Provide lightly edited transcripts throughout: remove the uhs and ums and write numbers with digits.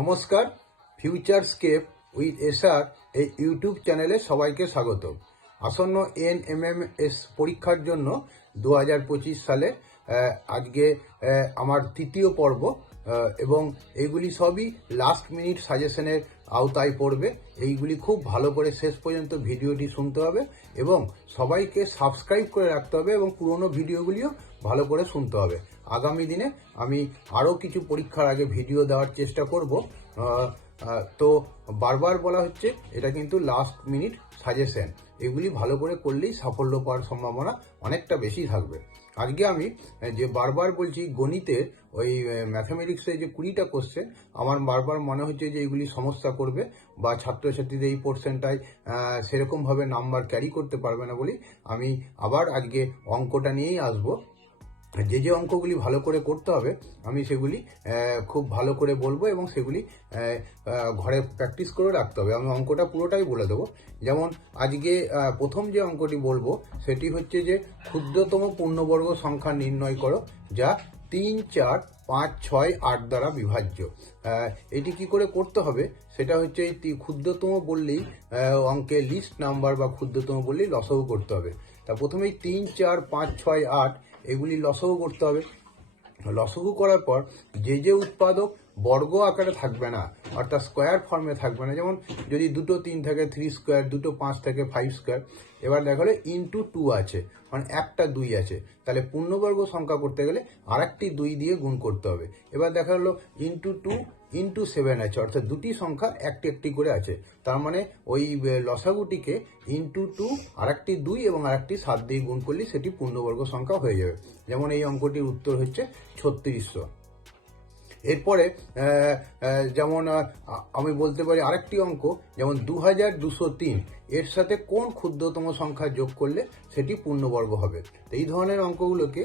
নমস্কার, ফিউচারস্কেপ with SR এই YouTube চ্যানেলে সবাইকে স্বাগত। আসন্ন এনএমএমএস পরীক্ষার জন্য 2025 সালে আজকে আমার তৃতীয় পর্ব এবং এইগুলি সবই লাস্ট মিনিট সাজেশনের আওতায় পড়বে। এইগুলি খুব ভালো করে শেষ পর্যন্ত ভিডিওটি শুনতে হবে এবং সবাইকে সাবস্ক্রাইব করে রাখতে হবে এবং পুরনো ভিডিওগুলিও ভালো করে শুনতে হবে। আগামী দিনে আমি আরও কিছু পরীক্ষার আগে ভিডিও দেওয়ার চেষ্টা করব। তো বারবার বলা হচ্ছে এটা কিন্তু লাস্ট মিনিট সাজেশন, এগুলি ভালো করে করলেই সাফল্য পাওয়ার সম্ভাবনা অনেকটা বেশি থাকবে। আজকে আমি যে বারবার বলছি গণিতের ওই ম্যাথামেটিক্সের যে 20টা কোশ্চেন আমার বারবার মনে হচ্ছে যে এইগুলি সমস্যা করবে বা ছাত্রছাত্রীদের এই পোর্শনটায় সেরকমভাবে নাম্বার ক্যারি করতে পারবে না বলি আমি আবার আজকে অঙ্কটা নিয়েই আসবো। যে যে অঙ্কগুলি ভালো করে করতে হবে আমি সেগুলি খুব ভালো করে বলবো এবং সেগুলি ঘরে প্র্যাকটিস করে রাখতে হবে। আমি অঙ্কটা পুরোটাই বলে দেবো। যেমন আজকে প্রথম যে অঙ্কটি বলবো সেটি হচ্ছে যে ক্ষুদ্রতম পূর্ণবর্গ সংখ্যা নির্ণয় করো যা 3, 4, 5, 6, 8 দ্বারা বিভাজ্য। এটি কি করে করতে হবে সেটা হচ্ছে এই ক্ষুদ্রতম বললেই অঙ্কে লিস্ট নাম্বার বা ক্ষুদ্রতম বললেই লসাগু করতে হবে। তা প্রথমেই 3, 4, 5, 6, 8 এগুলি লসাগু করতে হবে। লসাগু করার পর যে যে উৎপাদক বর্গ আকারে থাকবে না অর্থাৎ স্কোয়ার ফর্মে থাকবে না, যেমন যদি 2, 3 থাকে 3 স্কোয়ার, 2, 5 থাকে 5 স্কোয়ার, এবার দেখা হলো ইন্টু 2 আছে মানে একটা 2 আছে, তাহলে পূর্ণবর্গ সংখ্যা করতে গেলে আরেকটি 2 দিয়ে গুণ করতে হবে। এবার দেখা হলো ইন্টু 2 ইন্টু 7 আছে অর্থাৎ দুটি সংখ্যা একটি একটি করে আছে, তার মানে ওই লসাগুটিকে ইন্টু 2 আরেকটি 2 এবং আরেকটি 7 দিয়ে গুণ করলে সেটি পূর্ণবর্গ সংখ্যা হয়ে যাবে। যেমন এই অঙ্কটির উত্তর হচ্ছে 3600। এরপরে যেমন আমি বলতে পারি আরেকটি অঙ্ক, যেমন 2203 এর সাথে কোন ক্ষুদ্রতম সংখ্যা যোগ করলে সেটি পূর্ণবর্গ হবে। এই ধরনের অঙ্কগুলোকে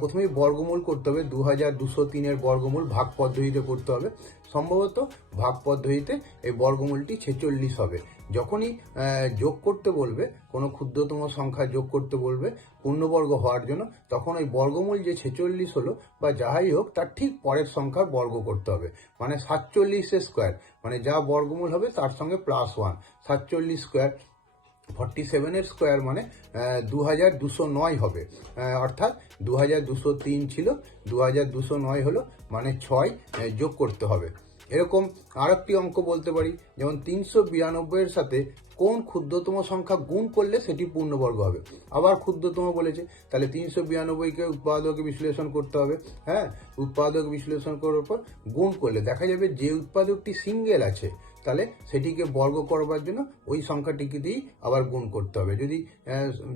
প্রথমেই বর্গমূল করতে হবে। 2203-এর বর্গমূল ভাগ পদ্ধতিতে করতে হবে। সম্ভবত ভাগ পদ্ধতিতে এই বর্গমূলটি 46 হবে। যখনই যোগ করতে বলবে, কোনো ক্ষুদ্রতম সংখ্যা যোগ করতে বলবে পূর্ণবর্গ হওয়ার জন্য, তখন ওই বর্গমূল যে 46 হলো বা যাহাই হোক তার ঠিক পরের সংখ্যার বর্গ করতে হবে। মানে 47 স্কোয়ার মানে যা বর্গমূল হবে তার সঙ্গে +1। 47 স্কোয়ার 47-এর স্কোয়ার মানে 2209 হবে। অর্থাৎ 2203 ছিল, 2209 হলো, মানে 6 যোগ করতে হবে। এরকম আরেকটি অঙ্ক বলতে পারি, যেমন 392-এর সাথে কোন ক্ষুদ্রতম সংখ্যা গুণ করলে সেটি পূর্ণবর্গ হবে। আবার ক্ষুদ্রতম বলেছে, তাহলে 392-কে উৎপাদকে বিশ্লেষণ করতে হবে। হ্যাঁ, উৎপাদক বিশ্লেষণ করার পর গুণ করলে দেখা যাবে যে উৎপাদকটি সিঙ্গেল আছে তাহলে সেটিকে বর্গ করবার জন্য ওই সংখ্যাটিকে দিয়েই আবার গুণ করতে হবে। যদি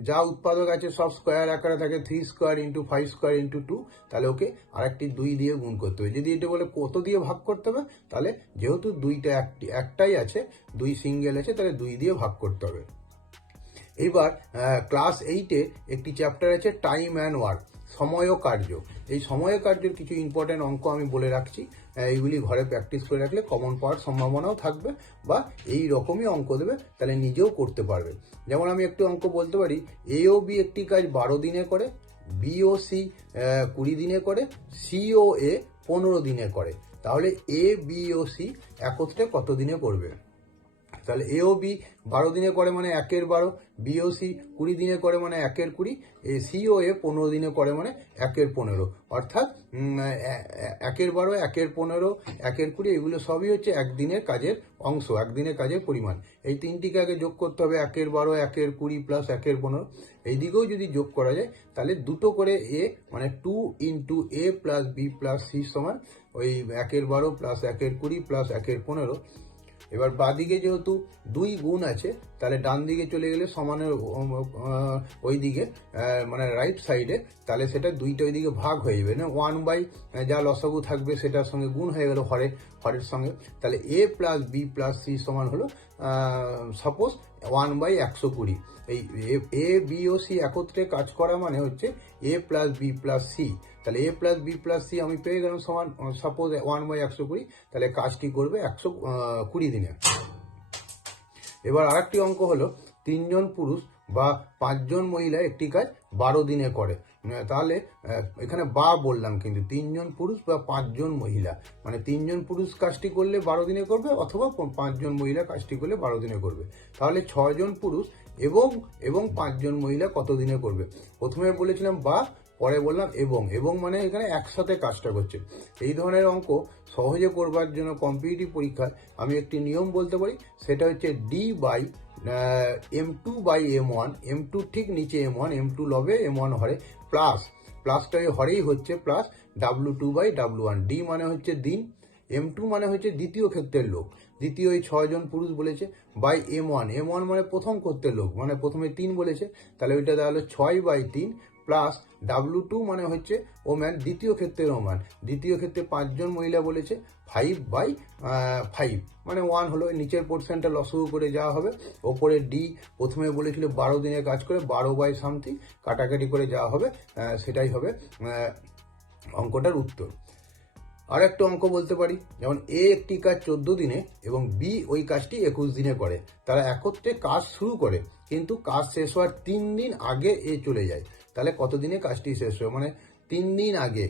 যা উৎপাদক আছে সব স্কোয়ার আকারে থাকে 3 স্কোয়ার ইন্টু 5 স্কোয়ার ইন্টু 2, তাহলে ওকে আরেকটি 2 দিয়ে গুণ করতে হবে। যদি এটা বলে কত দিয়ে ভাগ করতে হবে, তাহলে যেহেতু একটাই আছে, 2 সিঙ্গেল আছে, তাহলে 2 দিয়ে ভাগ করতে হবে। এইবার ক্লাস 8-এ একটি চ্যাপ্টার আছে টাইম অ্যান্ড ওয়ার্ক, সময় ও কার্য। এই সময় ও কার্যের কিছু ইম্পর্টেন্ট অঙ্ক আমি বলে রাখছি, এইগুলি ঘরে প্র্যাকটিস করে রাখলে কমন পাওয়ার সম্ভাবনাও থাকবে বা এই রকমই অঙ্ক দেবে, তাহলে নিজেও করতে পারবে। যেমন আমি একটু অঙ্ক বলতে পারি, এ ও বি একটি কাজ 12 দিনে করে, বি ও সি 20 দিনে করে, সি ও এ 15 দিনে করে, তাহলে এ বি ও সি একত্রে কত দিনে করবে? তাহলে এ ও বি 12 দিনে করে মানে 1/12, বি ও সি 20 দিনে করে মানে 1/20, সি ও এ 15 দিনে করে মানে 1/15, অর্থাৎ 1/12, 1/15, 1/20 এগুলো সবই হচ্ছে একদিনের কাজের অংশ, একদিনের কাজের পরিমাণ। এই তিনটিকে আগে যোগ করতে হবে, 1/12, 1/20 প্লাস 1/15। এই দিকেও যদি যোগ করা যায় তাহলে দুটো করে এ মানে 2 ইন্টু এ প্লাস বি প্লাস সি সমান ওই 1/12 প্লাস 1/20 প্লাস 1/15। এবার বাঁদিকে যেহেতু 2 গুণ আছে, তাহলে ডান দিকে চলে গেলে সমানের ওই দিকে মানে রাইট সাইডে, তাহলে সেটা 2টা ওই দিকে ভাগ হয়ে যাবে না, 1/, যা লসাগু থাকবে সেটার সঙ্গে গুণ হয়ে গেল হরের সঙ্গে। তাহলে এ প্লাস বি প্লাস সি সমান হলো সাপোজ 1/120। এই এ বি ও সি একত্রে কাজ করা মানে হচ্ছে এ প্লাস বি প্লাস সি। তাহলে এ প্লাস বি প্লাস সি আমি পেয়ে গেলাম সমান সাপোজ 1/120, তাহলে কাজটি করবে 120 দিনে। এবার আরেকটি অঙ্ক হলো 3 জন পুরুষ বা 5 জন মহিলা একটি কাজ 12 দিনে করে, তাহলে এখানে বা বললাম কিন্তু 3 জন পুরুষ বা 5 জন মহিলা, মানে 3 জন পুরুষ কাজটি করলে 12 দিনে করবে, অথবা 5 জন মহিলা কাজটি করলে 12 দিনে করবে। তাহলে 6 জন পুরুষ এবং 5 জন মহিলা কত দিনে করবে? প্রথমে বলেছিলাম বা, পরে বললাম এবং মানে এখানে একসাথে কাজটা করছে। এই ধরনের অঙ্ক সহজে করবার জন্য কম্পিটিটিভ পরীক্ষায় আমি একটি নিয়ম বলতে পারি, সেটা হচ্ছে D/M2/M1, M2 ঠিক নিচে M1, M2 লবে M1 হরে, প্লাসটা হরেই হচ্ছে প্লাস W2/W1। D মানে হচ্ছে দিন, M2 মানে হচ্ছে দ্বিতীয় ক্ষেত্রের লোক, দ্বিতীয় এই 6 জন পুরুষ বলেছে, বাই M1 মানে প্রথম ক্ষেত্রের লোক, মানে প্রথমে 3 বলেছে, তাহলে ওইটা দাঁড়ালো 6/3 প্লাস W2 মানে হচ্ছে ওম্যান, দ্বিতীয় ক্ষেত্রের ওম্যান, দ্বিতীয় ক্ষেত্রে 5 জন মহিলা বলেছে, 5/5 মানে 1 হলো। নিচের পোর্শনটা লসগু করে যাওয়া হবে, ওপরে D প্রথমে বলেছিল 12 দিনে কাজ করে, 12/something কাটাকাটি করে যাওয়া হবে, সেটাই হবে অঙ্কটার উত্তর। আর একটা অঙ্ক বলতে পারি, যেমন A একটি কাজ 14 দিনে এবং B ওই কাজটি 21 দিনে করে, তারা একত্রে কাজ শুরু করে, কিন্তু কাজ শেষ হওয়ার 3 দিন আগে A চলে যায়। তাহলে কত দিনে কাজটি শেষ হবে? মানে 3 দিন আগে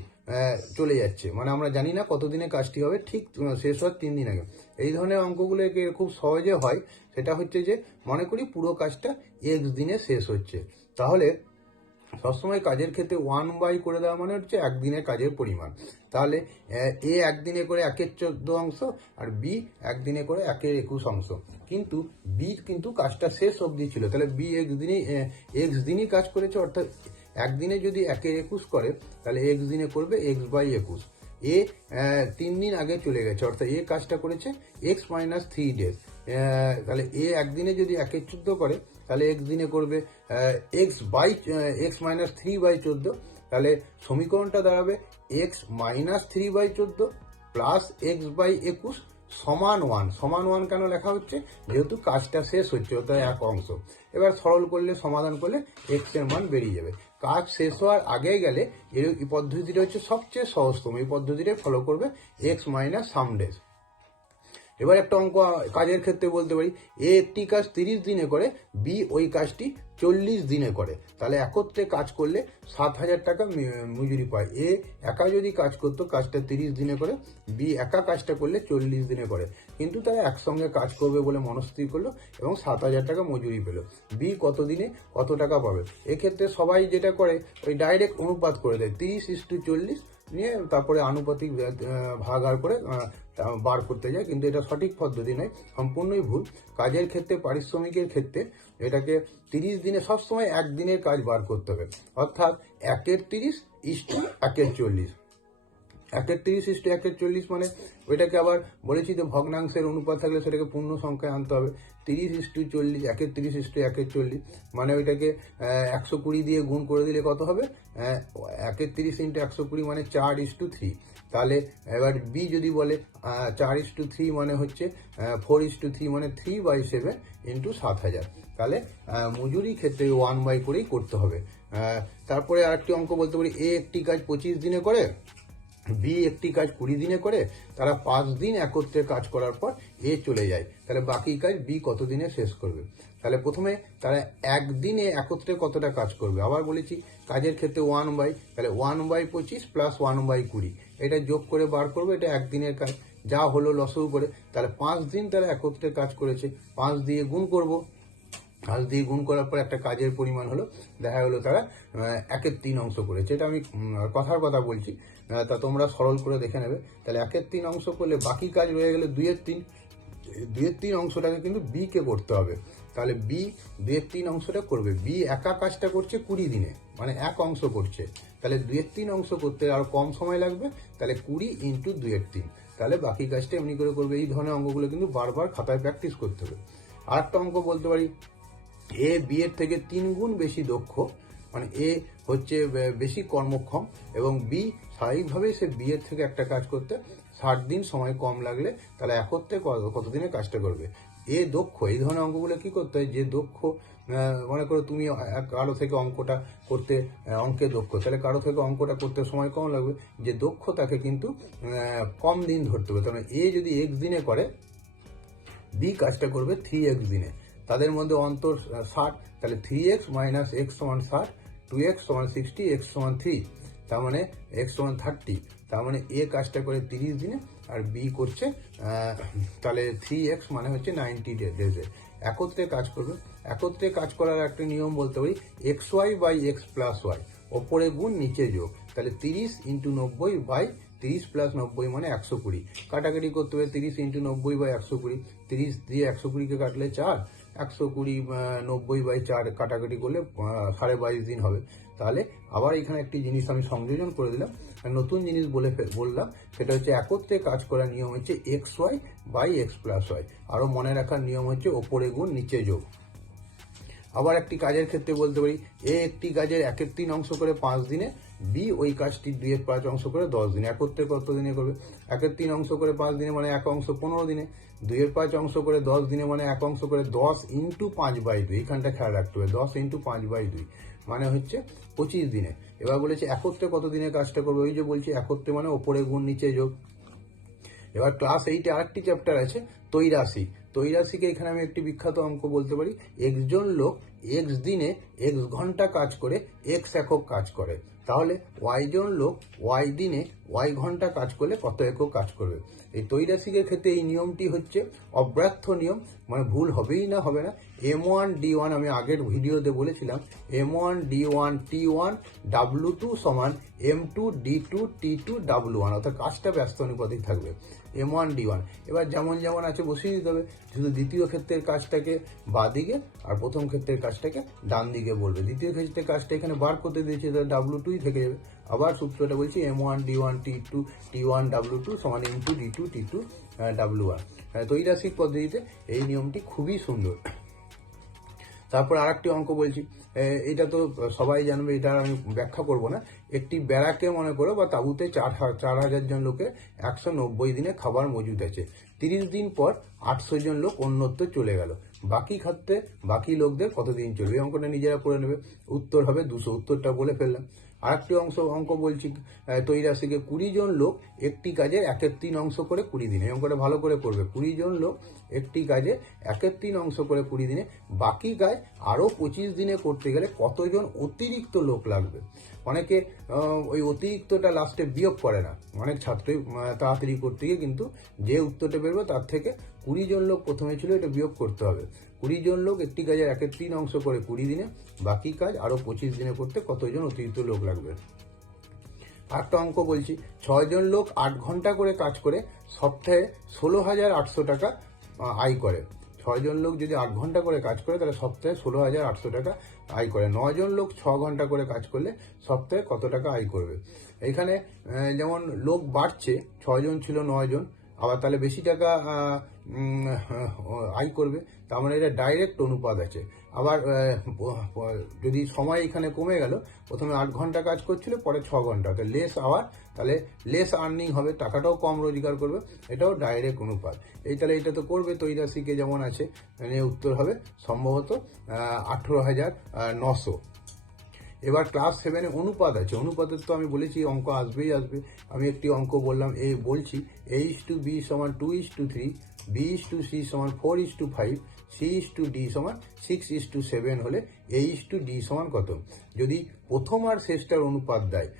চলে যাচ্ছে, মানে আমরা জানি না কত দিনে কাজটি হবে, ঠিক শেষ হওয়ার 3 দিন আগে। এই ধরনের অঙ্কগুলো খুব সহজে হয়। সেটা হচ্ছে যে মনে করি পুরো কাজটা X দিনে শেষ হচ্ছে, তাহলে সবসময় কাজের ক্ষেত্রে 1/, করে দেওয়া মানে হচ্ছে একদিনের কাজের পরিমাণ। তাহলে A একদিনে করে 1/14 অংশ, আর B একদিনে করে 1/21 অংশ, কিন্তু B কিন্তু কাজটা শেষ অবধি ছিল, তাহলে B X দিনই কাজ করেছে, অর্থাৎ একদিনে যদি 1/21 করে, তাহলে X দিনে করবে X/21। A 3 দিন আগে চলে গেছে, অর্থাৎ A কাজটা করেছে X-3 ডেজ। তাহলে A একদিনে যদি 1/14 করে, তাহলে X দিনে করবে X-3/14। তাহলে সমীকরণটা দাঁড়াবে X-3/14 প্লাস X/21 সমান 1 কেন লেখা হচ্ছে? যেহেতু কাজটা শেষ হচ্ছে, অর্থাৎ 1 অংশ। এবার সরল করলে, সমাধান করলে X এর মান বেরিয়ে যাবে। কাজ শেষ হওয়ার আগে গেলে এই পদ্ধতিটা হচ্ছে সবচেয়ে সহজতম, এই পদ্ধতিটা ফলো করবে X-some days। এবার একটা অঙ্ক কাজের ক্ষেত্রে বলতে পারি, A একটি কাজ 30 দিনে করে, B ওই কাজটি 40 দিনে করে, তাহলে একত্রে কাজ করলে 7,000 টাকা মজুরি পায়। A একা যদি কাজ করতো, কাজটা 30 দিনে করে, B একা কাজটা করলে 40 দিনে করে, কিন্তু তারা একসঙ্গে কাজ করবে বলে মনস্থির করলো এবং 7,000 টাকা মজুরি পেল। B কত দিনে কত টাকা পাবে? এক্ষেত্রে সবাই যেটা করে, ওই ডাইরেক্ট অনুপাত করে দেয়, 30:40 নিয়ে তারপরে আনুপাতিক ভাগাড় করে বার করতে যায়, কিন্তু এটা সঠিক পদ্ধতি নয়, সম্পূর্ণই ভুল। কাজের ক্ষেত্রে, পারিশ্রমিকের ক্ষেত্রে এটাকে 30 দিনে সবসময় একদিনের কাজ বার করতে হবে, অর্থাৎ 1/30:1/40। 1/30:1/40 মানে ওইটাকে আবার বলেছি যে ভগ্নাংশের অনুপাত থাকলে সেটাকে পূর্ণ সংখ্যায় আনতে হবে। 30:40, 1/30:1/40 মানে ওইটাকে 120 দিয়ে গুণ করে দিলে কত হবে? 1/30 × 120 মানে 4:3। তাহলে এবার B যদি বলে 4:3 মানে হচ্ছে 4:3 মানে 3/7 × 7,000, তাহলে মজুরি ক্ষেত্রে 1/, করেই করতে হবে। তারপরে আরেকটি অঙ্ক বলতে পারি, A একটি কাজ 25 দিনে করে, B একটি কাজ 20 দিনে করে, তারা 5 দিন একত্রে কাজ করার পর A চলে যায়, তাহলে বাকি কাজ B কত দিনে শেষ করবে? তাহলে প্রথমে তারা একদিনে একত্রে কতটা কাজ করবে? আবার বলেছি কাজের ক্ষেত্রে 1/, তাহলে 1/25 প্লাস 1/20, এটা যোগ করে বার করবে, এটা একদিনের কাজ, যা হলো লসগু করে, তাহলে 5 দিন তারা একত্রে কাজ করেছে, 5 দিয়ে গুণ করব, 5 দিয়ে গুণ করার পর একটা কাজের পরিমাণ হলো, দেখা গেলো তারা 1/3 অংশ করেছে। এটা আমি কথার কথা বলছি, তা তোমরা সরল করে দেখে নেবে। তাহলে 1/3 অংশ করলে বাকি কাজ রয়ে গেলে 2/3, 2/3 অংশটাকে কিন্তু B কে করতে হবে, তাহলে B 2/3 অংশটা করবে। B একা কাজটা করছে 20 দিনে, মানে 1 অংশ করছে, তাহলে 2/3 অংশ করতে আরো কম সময় লাগবে, তাহলে 20 × 2/3, তাহলে বাকি কাজটা এমনি করে করবে। এই ধরনের অঙ্কগুলো কিন্তু বারবার খাতায় প্র্যাকটিস করতে হবে। আর একটা অঙ্ক বলতে পারি, A B এর থেকে 3 গুণ বেশি দক্ষ, মানে A হচ্ছে বেশি কর্মক্ষম এবং B স্বাভাবিকভাবেই সে B এর থেকে একটা কাজ করতে 60 দিন সময় কম লাগলে, তাহলে একত্রে কত দিনে কাজটা করবে? A দক্ষ। এই ধরনের অঙ্কগুলো কি করতে হয়, যে দক্ষ, মনে করো তুমি কারো থেকে অঙ্কটা করতে, অঙ্কে দক্ষ, তাহলে কারো থেকে অঙ্কটা করতে সময় কম লাগবে, যে দক্ষ তাকে কিন্তু কম দিন ধরতে হবে। তাহলে A যদি X দিনে করে, B কাজটা করবে 3X দিনে, তাদের মধ্যে অন্তর 60, তাহলে 3X - X = 60, 2x সমান 60, x সমান 3, তার মানে x সমান 30, তার মানে এ কাজটা করে 30 দিনে আর বি করছে তাহলে 3x মানে হচ্ছে 90 ডেজে একত্রে কাজ করবে। একত্রে কাজ করার একটা নিয়ম বলতে পারি xy by x plus y, ওপরে গুণ নিচে যোগ, তাহলে 30 ইন্টু 90 বাই 30 প্লাস 90 মানে 120, কাটাকাটি করতে হবে 30 ইন্টু 90 বাই 120, 30 দিয়ে 120কে কাটলে 4, 120 90 বাই 4 কাটাকাটি করলে 22.5 দিন হবে। তাহলে আবার এখানে একটি জিনিস আমি সংযোজন করে দিলাম, নতুন জিনিস বললাম, সেটা হচ্ছে একত্রে কাজ করার নিয়ম হচ্ছে xy by x plus y, আরও মনে রাখার নিয়ম হচ্ছে ওপরে গুণ নিচে যোগ। আবার একটি কাজের ক্ষেত্রে বলতে পারি এ একটি কাজের 1/3 অংশ করে 5 দিনে, বি ওই কাজটি 2/5 অংশ করে 10 দিনে। একত্রে কত দিনে করবে? 1/3 অংশ করে 5 দিনে মানে 1 অংশ 15 দিনে, 2/5 অংশ করে 10 দিনে মানে 1 অংশ করে 10 ইন্টু 5/2, এখানটা খেয়াল রাখতে হবে, 10 ইন্টু 5/2 মানে হচ্ছে 25 দিনে। এবার বলেছে একত্রে কত দিনে কাজটা করবে, ওই যে বলছি একত্রে মানে ওপরে গুণ নিচে যোগ। এবার ক্লাস 8-এ আরেকটি চ্যাপ্টার আছে তৈরাশি। তৈরাশিকে এখানে আমি একটি বিখ্যাত অঙ্ক বলতে পারি, একজন লোক x দিনে x ঘন্টা কাজ করে x একক কাজ করে, তাহলে y জন লোক y দিনে y ঘন্টা কাজ করলে কত একক কাজ করবে। এই তৈরাশিকের ক্ষেত্রে এই নিয়মটি হচ্ছে অব্যর্থ নিয়ম, মানে ভুল হবেই না, হবে না। m1 d1 আমি আগের ভিডিওতে বলেছিলাম m1 d1 t1 w2 সমান m2 d2 t2 w1, অর্থাৎ কাজটা ব্যস্ত অনুপাতিক থাকবে m1 d1। এবার যেমন যেমন আছে বসিয়ে দিতে হবে, শুধু দ্বিতীয় ক্ষেত্রের কাজটাকে বাঁ দিকে আর প্রথম ক্ষেত্রের কাজটাকে ডান দিকে বলবে। দ্বিতীয় ক্ষেত্রের কাজটা এখানে বার করতে দিয়েছে, তাহলে w2ই থেকে যাবে। আবার সূত্রটা বলছি m1 d1 t1 w2 সমান m2 d2 t2 w1। তৈরাশিক পদ্ধতিতে এই নিয়মটি খুবই সুন্দর। তারপর আরেকটি অঙ্ক বলছি, এটা তো সবাই জানবে, এটা আমি ব্যাখ্যা করব না। একটি ব্যারাকে মনে করো বা তাঁবুতে 4,000 জন লোকের 190 দিনে খাবার মজুদ আছে। 30 দিন পর 800 জন লোক অন্যত্র চলে গেল, বাকি খাদ্যে বাকি লোকদের কতদিন চলবে? এই অঙ্কটা নিজেরা করে নেবে। উত্তর হবে 200, উত্তরটা বলে ফেললাম। আরেকটি অঙ্ক বলছি, তৈরাশিকে 20 জন লোক একটি কাজে 1/3 অংশ করে 20 দিনে। এই অঙ্কটা ভালো করে করবে। 20 জন লোক একটি কাজে 1/3 অংশ করে 20 দিনে, বাকি কাজ আরও 25 দিনে করতে গেলে কতজন অতিরিক্ত লোক লাগবে? অনেকে ওই অতিরিক্তটা লাস্টে বিয়োগ করে না, অনেক ছাত্রই তাড়াতাড়ি করতে গিয়ে কিন্তু যে উত্তরটা বেরোবে তার থেকে 20 জন লোক প্রথমে ছিল, এটা বিয়োগ করতে হবে। 20 জন লোক একটি কাজের 1/3 অংশ করে 20 দিনে, বাকি কাজ আরও 25 দিনে করতে কতজন অতিরিক্ত লোক লাগবে? আরেকটা অঙ্ক বলছি, 6 জন লোক 8 ঘন্টা করে কাজ করে সপ্তাহে 16,800 টাকা আয় করে। 6 জন লোক যদি 8 ঘন্টা করে কাজ করে তাহলে সপ্তাহে 16,800 টাকা আয় করে। 9 জন লোক 6 ঘন্টা করে কাজ করলে সপ্তাহে কত টাকা আয় করবে? এখানে যেমন লোক বাড়ছে, 6 জন ছিল 9 জন, আবার তাহলে বেশি টাকা আয় করবে, তার মানে এটা ডাইরেক্ট অনুপাত আছে। আবার যদি সময় এখানে কমে গেল, প্রথমে 8 ঘন্টা কাজ করছিল, পরে 6 ঘন্টা, তাহলে লেস আওয়ার, তাহলে লেস আর্নিং হবে, টাকাটাও কম রোজগার করবে, এটাও ডাইরেক্ট অনুপাত। তাহলে এটা তো করবে তৈরাশিকে যেমন আছে, মানে উত্তর হবে সম্ভবত 18,900। এবার ক্লাস 7-এ অনুপাত আছে। অনুপাতের তো আমি বলেছি অঙ্ক আসবেই আসবে। আমি একটি অঙ্ক বললাম, বলছি a:b সমান 2:3, b:c সমান 4:5, c:d সমান 6:7 হলে a:d সমান কত? যদি প্রথম আর শেষটার অনুপাত দেয়,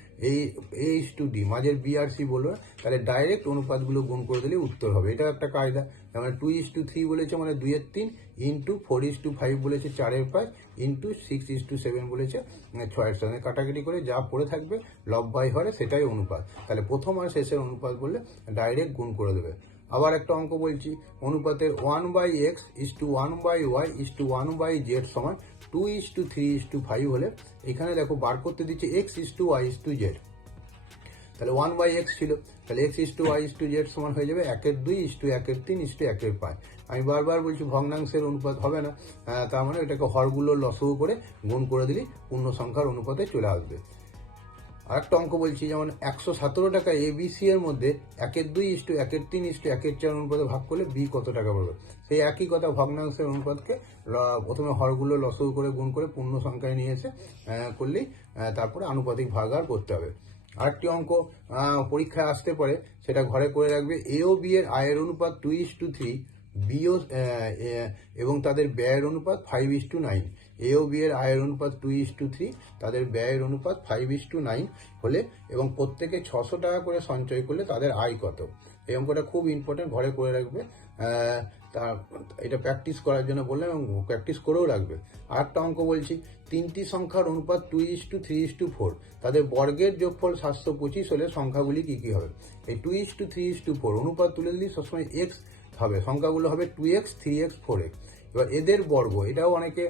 a:d মাঝের b আর c বলবো না, তাহলে ডাইরেক্ট অনুপাতগুলো গুণ করে দিলে উত্তর হবে। এটা একটা কায়দা। মানে 2:3 বলেছে মানে 2/3, ইন্টু 4:5 বলেছে 4/5, ইন্টু 6:7 বলেছে 6/7, কাটাকাটি করে যা পড়ে থাকবে লব/হরে হরে সেটাই অনুপাত। তাহলে প্রথম আর শেষের অনুপাত বললে ডাইরেক্ট গুণ করে দেবে। আবার একটা অঙ্ক বলছি, অনুপাতের 1/x is to 1/y is to 1/z সমান 2:3:5 হলে, এখানে দেখো বার করতে দিচ্ছে x is to y is to z। তাহলে 1/x ছিল, তাহলে x is to y is to z সমান হয়ে যাবে 1/2 is to 1/3 is to 1/5। আমি বারবার বলছি ভগ্নাংশের অনুপাত হবে না, তার মানে এটাকে হরগুলো লসগু করে গুণ করে দিলে পূর্ণ সংখ্যার অনুপাতে চলে আসবে। আরেকটা অঙ্ক বলছি, যেমন 117 টাকা ABC এর মধ্যে 1/2 is to 1/3 is to 1/4 অনুপাতে ভাগ করলে B কত টাকা পাবে? সেই একই কথা, ভগ্নাংশের অনুপাতকে প্রথমে হরগুলো লসগু করে গুণ করে পূর্ণ সংখ্যায় নিয়ে এসে করলেই তারপরে আনুপাতিক ভাগাহার করতে হবে। আরেকটি অঙ্ক পরীক্ষায় আসতে পারে, সেটা ঘরে করে রাখবে। A ও B এর আয়ের অনুপাত 2:3, বিও এবং তাদের ব্যয়ের অনুপাত 5:9, এ ও বি এর আয়ের অনুপাত 2:3, তাদের ব্যয়ের অনুপাত 5:9 হলে এবং প্রত্যেকে 600 টাকা করে সঞ্চয় করলে তাদের আয় কত। এই অঙ্কটা খুব ইম্পর্টেন্ট, ঘরে করে রাখবে। তা এটা প্র্যাকটিস করার জন্য বললাম এবং প্র্যাকটিস করেও রাখবে। আরেকটা অঙ্ক বলছি, তিনটি সংখ্যার অনুপাত 2:3:4, তাদের বর্গের যোগফল 725 হলে সংখ্যাগুলি কি কি হবে। এই 2:3:4 অনুপাত তুলে দিলে সবসময় এক্স হবে, সংখ্যাগুলো হবে 2x, 3x, 4x। এবার এদের বর্গ, এটাও অনেকে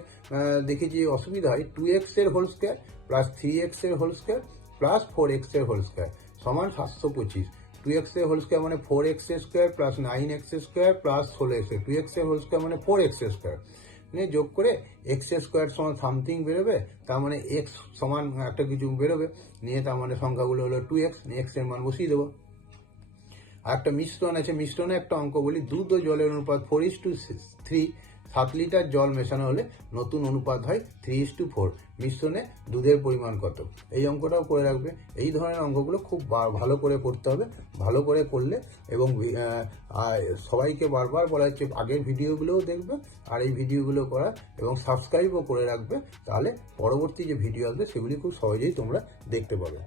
দেখেছি অসুবিধা হয়, 2x এর হোল স্কোয়ার প্লাস 3x এর হোল স্কোয়ার প্লাস 4x এর হোল স্কোয়ার সমান 725। 2x এর হোল স্কোয়ার মানে 4x square plus 9x square plus 16x, 2x এর হোল স্কোয়ার মানে 4x স্কোয়ার, নিয়ে যোগ করে এক্স স্কোয়ার সমান সামথিং বেরোবে, তার মানে এক্স সমান একটা কিছু বেরোবে, নিয়ে তার মানে সংখ্যাগুলো হলো 2x, এক্স এর মান বসিয়ে দেবো। আর একটা মিশ্রণ আছে, মিশ্রণে একটা অঙ্ক বলি, দুধ ও জলের অনুপাত 4:3, 7 লিটার জল মেশানো হলে নতুন অনুপাত হয় 3:4, মিশ্রণে দুধের পরিমাণ কত। এই অঙ্কটাও করে রাখবে। এই ধরনের অঙ্কগুলো খুব ভালো করে করতে হবে, ভালো করে করলে এবং সবাইকে বারবার বলা হচ্ছে আগের ভিডিওগুলোও দেখবে আর এই ভিডিওগুলো করা এবং সাবস্ক্রাইবও করে রাখবে, তাহলে পরবর্তী যে ভিডিও আসবে সেগুলি খুব সহজেই তোমরা দেখতে পাবে।